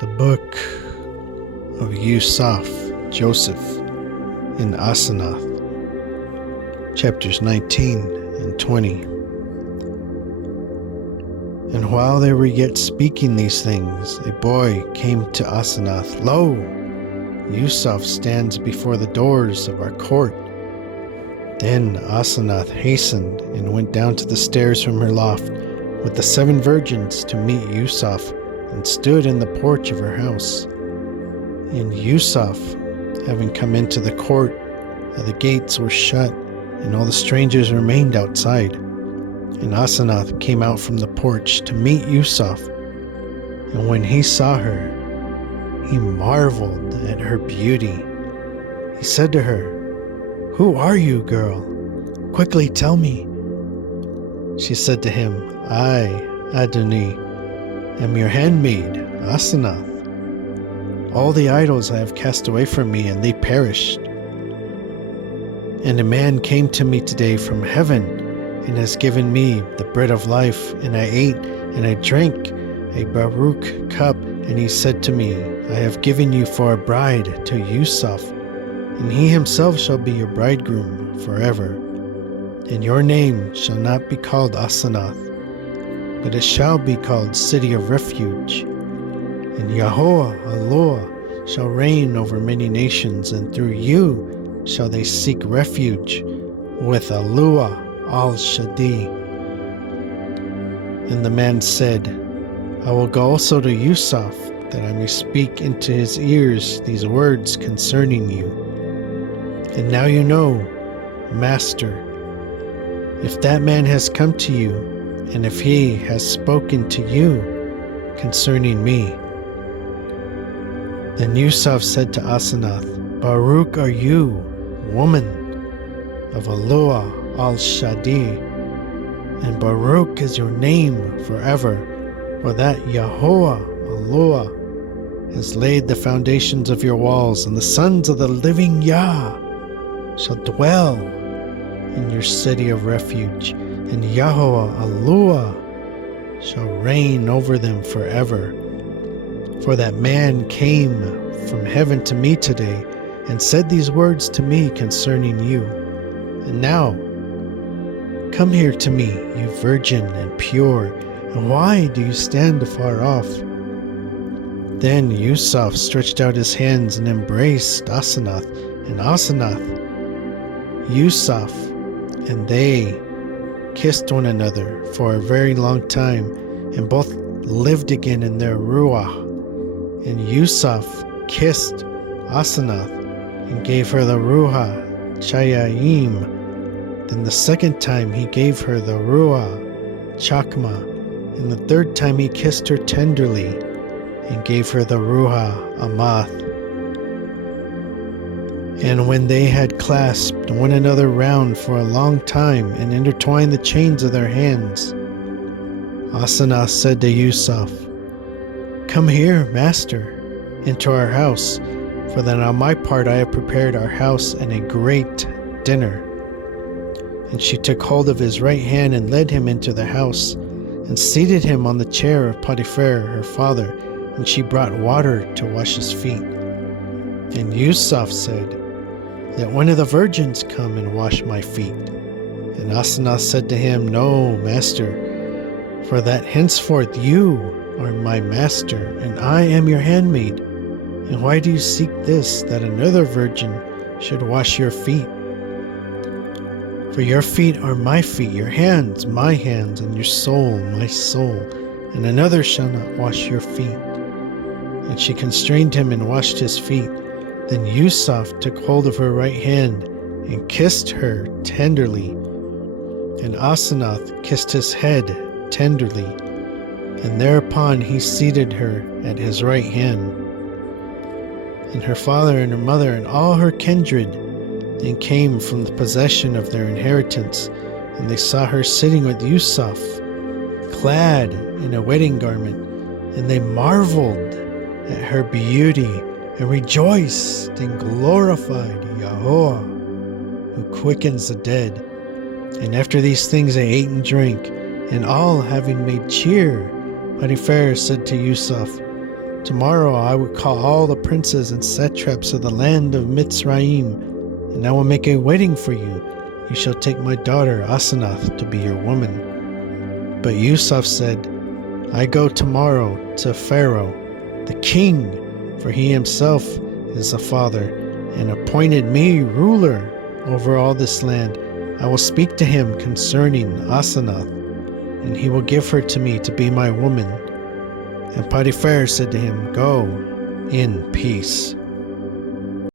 The book of Yusaf, Joseph, in Asanath, chapters 19 and 20. And while they were yet speaking these things, a boy came to Asanath. Lo, Yusaf stands before the doors of our court. Then Asanath hastened and went down to the stairs from her loft with the 7 virgins to meet Yusaf, and stood in the porch of her house. And Yusaf, having come into the court, the gates were shut, and all the strangers remained outside. And Asanath came out from the porch to meet Yusaf. And when he saw her, he marveled at her beauty. He said to her, "Who are you, girl? Quickly tell me." She said to him, "I, Adoni, am your handmaid, Asanath. All the idols I have cast away from me, and they perished. And a man came to me today from heaven, and has given me the bread of life, and I ate, and I drank a Baruch cup, and he said to me, I have given you for a bride to Yusaf, and he himself shall be your bridegroom forever. And your name shall not be called Asanath, but it shall be called City of Refuge. And Yahweh, Allah, shall reign over many nations, and through you shall they seek refuge with Allah al-Shadi." And the man said, "I will go also to Yusaf, that I may speak into his ears these words concerning you. And now you know, Master, if that man has come to you, and if he has spoken to you concerning me." Then Yusaf said to Asanath, "Baruch are you, woman of Allah al-Shadi, and Baruch is your name forever, for that Yahweh Allah has laid the foundations of your walls, and the sons of the living Yah shall dwell in your city of refuge, and Yahweh Allah shall reign over them forever. For that man came from heaven to me today, and said these words to me concerning you. And now, come here to me, you virgin and pure, and why do you stand afar off?" Then Yusaf stretched out his hands and embraced Asanath, and Asanath, Yusaf, and they kissed one another for a very long time, and both lived again in their ruah. And Yusaf kissed Asanath and gave her the ruah chayayim. Then the second time he gave her the ruah chakma, and the third time he kissed her tenderly and gave her the ruah amath. And when they had clasped one another round for a long time and intertwined the chains of their hands, Asanath said to Yusaf, "Come here, master, into our house, for that on my part I have prepared our house and a great dinner." And she took hold of his right hand and led him into the house, and seated him on the chair of Potiphar her father, and she brought water to wash his feet. And Yusaf said, "Let one of the virgins come and wash my feet." And Asanath said to him, "No, master, for that henceforth you are my master, and I am your handmaid. And why do you seek this, that another virgin should wash your feet? For your feet are my feet, your hands my hands, and your soul my soul, and another shall not wash your feet." And she constrained him and washed his feet. Then Yusaf took hold of her right hand and kissed her tenderly, and Asanath kissed his head tenderly, and thereupon he seated her at his right hand. And her father and her mother and all her kindred then came from the possession of their inheritance, and they saw her sitting with Yusaf, clad in a wedding garment, and they marveled at her beauty, and rejoiced and glorified Yahweh, who quickens the dead. And after these things they ate and drank, and all having made cheer, Potiphar said to Yusuf, Tomorrow I will call all the princes and satraps of the land of Mitzrayim, and I will make a wedding for you. You shall take my daughter Asanath to be your woman." But Yusuf said, "I go tomorrow to Pharaoh, the king, for he himself is the father, and appointed me ruler over all this land. I will speak to him concerning Asanath, and he will give her to me to be my woman." And Potiphar said to him, "Go in peace."